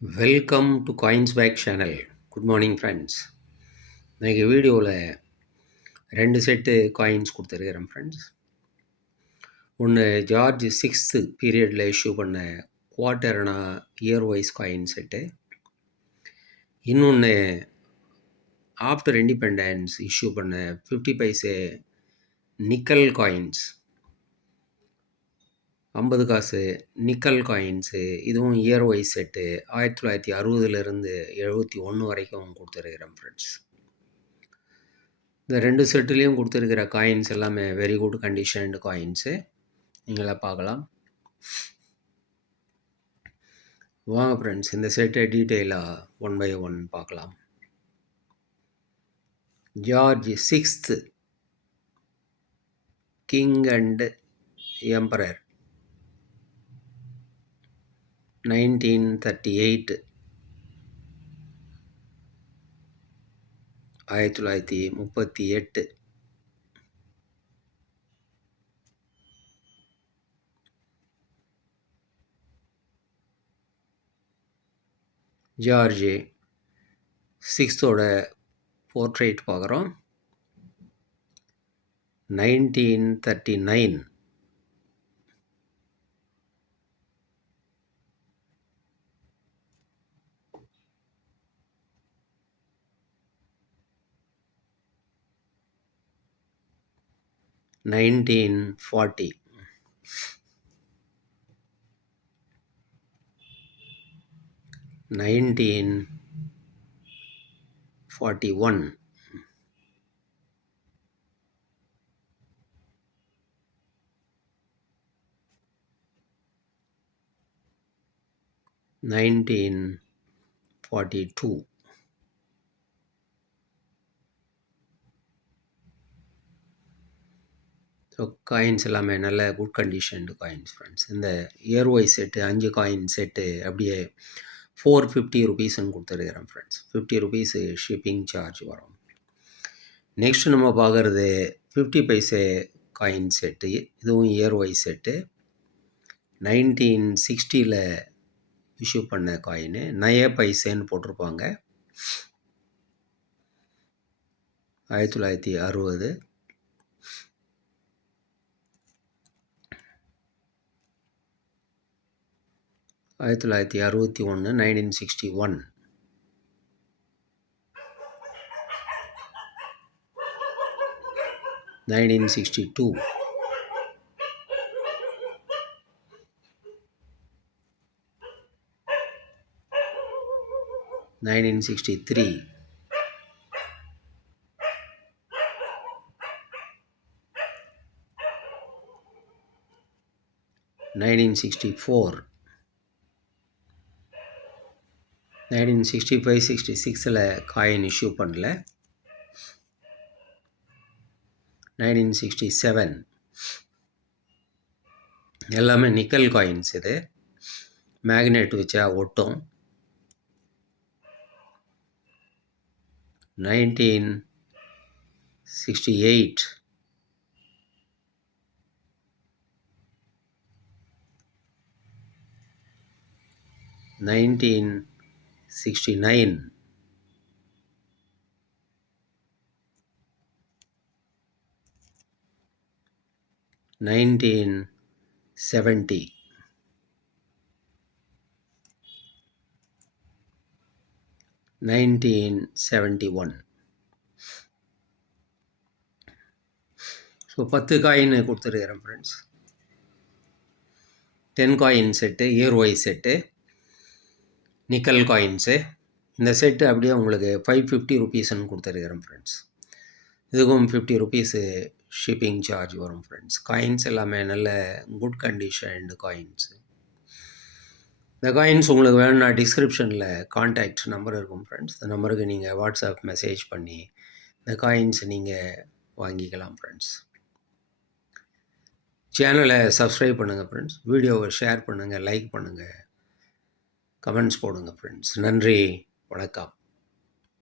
Welcome to coins back channel. Good morning friends. இன்றைக்கி வீடியோவில் 2 set coins கொடுத்துருக்கிறேன் friends. ஒன்று ஜார்ஜ் 6th பீரியடில் இஷ்யூ பண்ண குவார்ட்டர்னா இயர் வைஸ் காயின் செட்டு. இன்னொன்று ஆஃப்டர் இண்டிபெண்டன்ஸ் இஷ்யூ பண்ண 50 பைசே நிக்கல் காயின்ஸ், 50 காசு நிக்கல் காயின்ஸு. இதுவும் இயர் வைஸ் செட்டு 1960லேருந்து 71 வரைக்கும் கொடுத்துருக்கிறேன் ஃப்ரெண்ட்ஸ். இந்த 2 செட்டுலேயும் கொடுத்துருக்கிற காயின்ஸ் எல்லாமே வெரி குட் கண்டிஷன்டு காயின்ஸு. நீங்களே பார்க்கலாம் வாங்க ஃப்ரெண்ட்ஸ். இந்த செட்டை டீட்டெயிலாக 1 by 1 பார்க்கலாம். George 6th king and emperor 1938, 1938. George 6th portrait பார்க்குறோம். 1939, 1940, 1941, 1942. ஸோ காயின்ஸ் எல்லாமே நல்ல குட் கண்டிஷன்டு காயின்ஸ் ஃப்ரெண்ட்ஸ். இந்த year wise set 5 coin set அப்படியே 450 ருபீஸ்ன்னு கொடுத்துருக்கிறேன் ஃப்ரெண்ட்ஸ். 50 ருபீஸு ஷிப்பிங் சார்ஜ் வரும். நெக்ஸ்ட் நம்ம பார்க்குறது 50 பைசே காயின் செட்டு. இதுவும் இயர் வைஸ் செட்டு 1960ல் இஷ்யூ பண்ண காயின். நய பைசேன்னு போட்டிருப்பாங்க. 1960, 1961, 1961, 1962, 1963, 1964, 1965, 66ல் காயின் இஷ்யூ பண்ணல. 1967 எல்லாமே நிக்கல் காயின்ஸ். இது மேக்னெட் வச்சா ஒட்டும். 1968, 1969, 1970, 1971. ஸோ 10 காயின் கொடுத்துருக்கிறேன் friends. 10 coin set year wise set nickel coins. இந்த செட்டு அப்படியே உங்களுக்கு 550 ருபீஸ்ன்னு கொடுத்துருக்கிறேன் ஃப்ரெண்ட்ஸ். இதுக்கும் 50 ருபீஸு ஷிப்பிங் சார்ஜ் வரும் ஃப்ரெண்ட்ஸ். காயின்ஸ் எல்லாமே நல்ல குட் கண்டிஷன்டு காயின்ஸு. இந்த காயின்ஸ் உங்களுக்கு வேணும்னா டிஸ்கிரிப்ஷனில் கான்டாக்ட் நம்பர் இருக்கும் ஃப்ரெண்ட்ஸ். இந்த நம்பருக்கு நீங்கள் வாட்ஸ்அப் மெசேஜ் பண்ணி இந்த காயின்ஸ் நீங்கள் வாங்கிக்கலாம் ஃப்ரெண்ட்ஸ். சேனலை சப்ஸ்கிரைப் பண்ணுங்கள் ஃப்ரெண்ட்ஸ். வீடியோவை ஷேர் பண்ணுங்கள், லைக் பண்ணுங்கள், கமெண்ட்ஸ் போடுங்க ஃப்ரெண்ட்ஸ். நன்றி, வணக்கம்.